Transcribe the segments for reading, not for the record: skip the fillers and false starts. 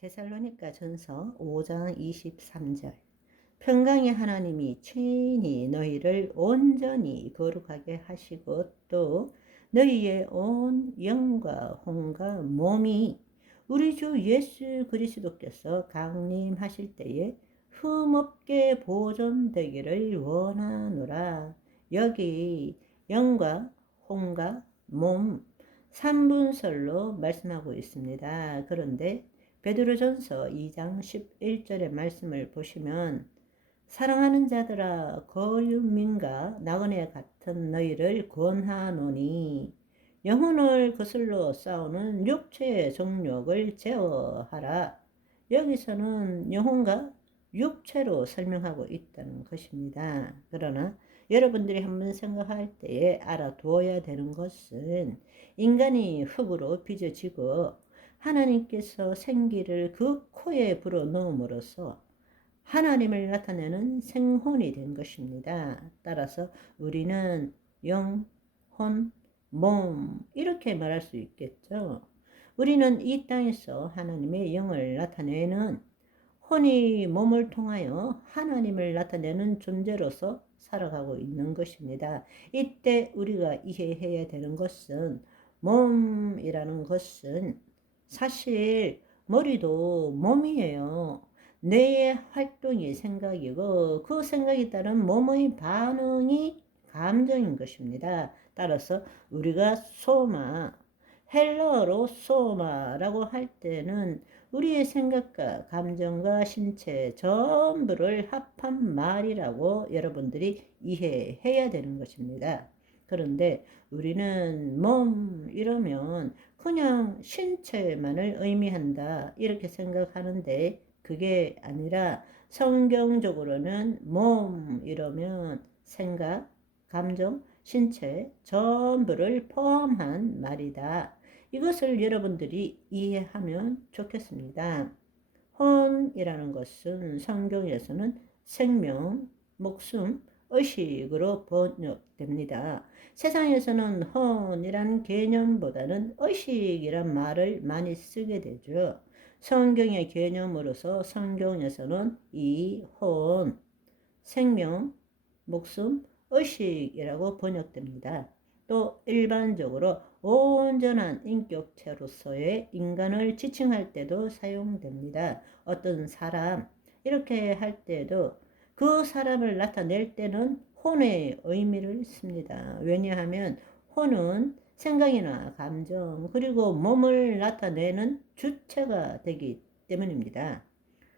데살로니가 전서 5장 23절. 평강의 하나님이 친히 너희를 온전히 거룩하게 하시고 또 너희의 온 영과 혼과 몸이 우리 주 예수 그리스도께서 강림하실 때에 흠없게 보존되기를 원하노라. 여기 영과 혼과 몸 3분설로 말씀하고 있습니다. 그런데 베드로전서 2장 11절의 말씀을 보시면 사랑하는 자들아 거류민과 나그네 같은 너희를 권하노니 영혼을 거슬러 싸우는 육체의 정욕을 제어하라. 여기서는 영혼과 육체로 설명하고 있다는 것입니다. 그러나 여러분들이 한번 생각할 때에 알아두어야 되는 것은 인간이 흙으로 빚어지고 하나님께서 생기를 그 코에 불어넣음으로써 하나님을 나타내는 생혼이 된 것입니다. 따라서 우리는 영, 혼, 몸 이렇게 말할 수 있겠죠. 우리는 이 땅에서 하나님의 영을 나타내는 혼이 몸을 통하여 하나님을 나타내는 존재로서 살아가고 있는 것입니다. 이때 우리가 이해해야 되는 것은 몸이라는 것은 사실 머리도 몸이에요. 뇌의 활동이 생각이고 그 생각에 따른 몸의 반응이 감정인 것입니다. 따라서 우리가 소마, 헬러어로 소마라고 할 때는 우리의 생각과 감정과 신체 전부를 합한 말이라고 여러분들이 이해해야 되는 것입니다. 그런데 우리는 몸 이러면 그냥 신체만을 의미한다 이렇게 생각하는데 그게 아니라 성경적으로는 몸 이러면 생각, 감정, 신체 전부를 포함한 말이다. 이것을 여러분들이 이해하면 좋겠습니다. 혼이라는 것은 성경에서는 생명, 목숨, 의식으로 번역됩니다. 세상에서는 혼이라는 개념보다는 의식이란 말을 많이 쓰게 되죠. 성경의 개념으로서 성경에서는 이 혼, 생명, 목숨, 의식이라고 번역됩니다. 또 일반적으로 온전한 인격체로서의 인간을 지칭할 때도 사용됩니다. 어떤 사람 이렇게 할 때도 그 사람을 나타낼 때는 혼의 의미를 씁니다. 왜냐하면 혼은 생각이나 감정 그리고 몸을 나타내는 주체가 되기 때문입니다.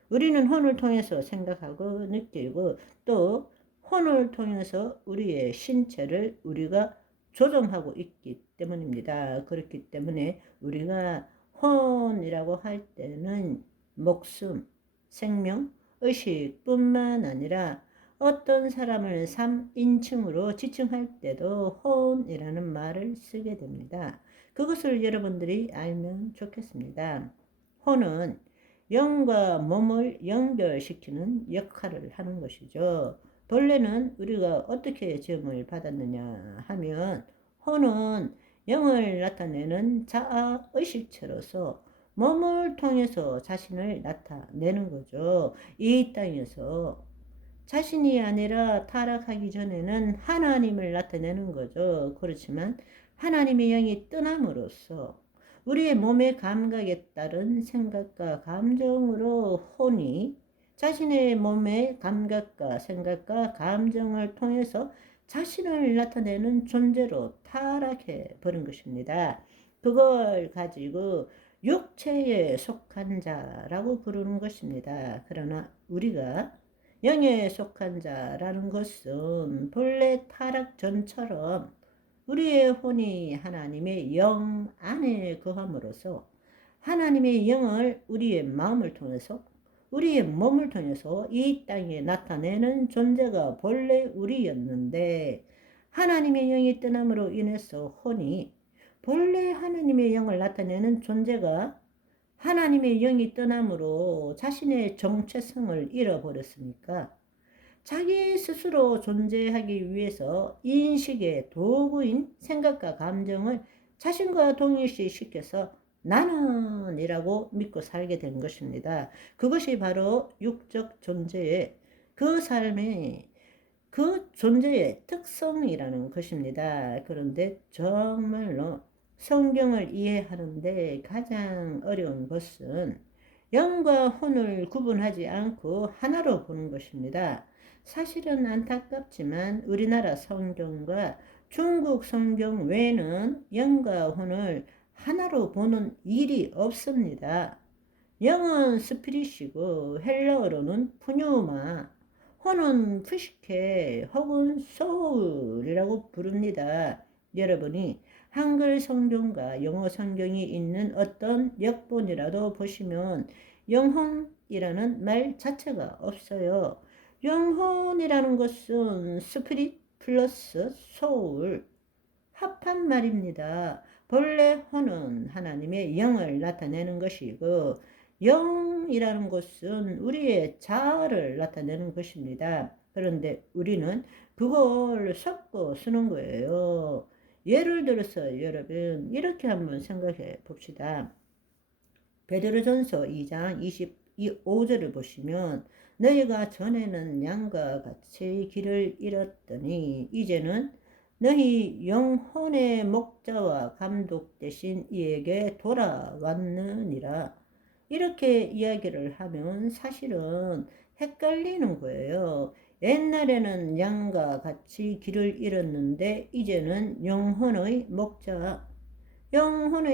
우리는 혼을 통해서 생각하고 느끼고 또 혼을 통해서 우리의 신체를 우리가 조정하고 있기 때문입니다. 그렇기 때문에 우리가 혼이라고 할 때는 목숨, 생명, 의식뿐만 아니라 어떤 사람을 3인칭으로 지칭할 때도 혼이라는 말을 쓰게 됩니다. 그것을 여러분들이 알면 좋겠습니다. 혼은 영과 몸을 연결시키는 역할을 하는 것이죠. 본래는 우리가 어떻게 지음을 받았느냐 하면 혼은 영을 나타내는 자아 의식체로서 몸을 통해서 자신을 나타내는 거죠. 이 땅에서 자신이 아니라 타락하기 전에는 하나님을 나타내는 거죠. 그렇지만 하나님의 영이 떠남으로써 우리의 몸의 감각에 따른 생각과 감정으로 혼이 자신의 몸의 감각과 생각과 감정을 통해서 자신을 나타내는 존재로 타락해 버린 것입니다. 그걸 가지고 육체에 속한 자라고 부르는 것입니다. 그러나 우리가 영에 속한 자라는 것은 본래 타락 전처럼 우리의 혼이 하나님의 영 안에 거함으로써 하나님의 영을 우리의 마음을 통해서 우리의 몸을 통해서 이 땅에 나타내는 존재가 본래 우리였는데 하나님의 영이 떠남으로 인해서 혼이 본래 하나님의 영을 나타내는 존재가 하나님의 영이 떠남으로 자신의 정체성을 잃어버렸으니까 자기 스스로 존재하기 위해서 인식의 도구인 생각과 감정을 자신과 동일시 시켜서 나는 이라고 믿고 살게 된 것입니다. 그것이 바로 육적 존재의 그 삶의 그 존재의 특성이라는 것입니다. 그런데 정말로 성경을 이해하는데 가장 어려운 것은 영과 혼을 구분하지 않고 하나로 보는 것입니다. 사실은 안타깝지만 우리나라 성경과 중국 성경 외에는 영과 혼을 하나로 보는 일이 없습니다. 영은 스피릿이고 헬라어로는 푸뉴마, 혼은 푸시케 혹은 소울이라고 부릅니다. 여러분이 한글 성경과 영어 성경이 있는 어떤 역본이라도 보시면 영혼이라는 말 자체가 없어요. 영혼이라는 것은 스피릿 플러스 소울 합한 말입니다. 본래 혼은 하나님의 영을 나타내는 것이고 영이라는 것은 우리의 자아를 나타내는 것입니다. 그런데 우리는 그걸 섞어 쓰는 거예요. 예를 들어서 여러분 이렇게 한번 생각해 봅시다. 베드로전서 2장 25절을 보시면 너희가 전에는 양과 같이 길을 잃었더니 이제는 너희 영혼의 목자와 감독 되신 이에게 돌아왔느니라. 이렇게 이야기를 하면 사실은 헷갈리는 거예요. 옛날에는 양과 같이 길을 잃었는데 이제는 영혼의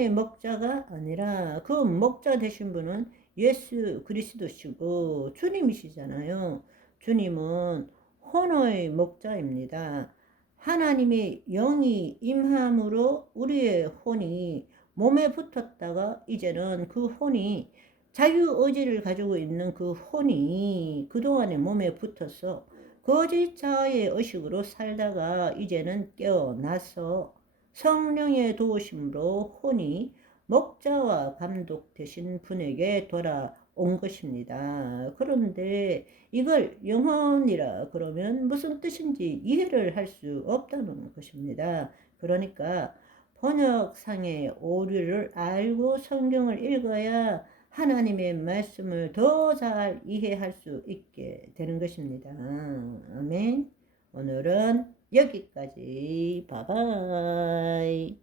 목자가 아니라 그 목자 되신 분은 예수 그리스도시고 주님이시잖아요. 주님은 혼의 목자입니다. 하나님의 영이 임함으로 우리의 혼이 몸에 붙었다가 이제는 그 혼이 자유의지를 가지고 있는 그 혼이 그동안에 몸에 붙어서 거짓 자아의 의식으로 살다가 이제는 깨어나서 성령의 도우심으로 혼이 목자와 감독 되신 분에게 돌아온 것입니다. 그런데 이걸 영혼이라 그러면 무슨 뜻인지 이해를 할 수 없다는 것입니다. 그러니까 번역상의 오류를 알고 성경을 읽어야 하나님의 말씀을 더 잘 이해할 수 있게 되는 것입니다. 아멘. 오늘은 여기까지. 바이바이.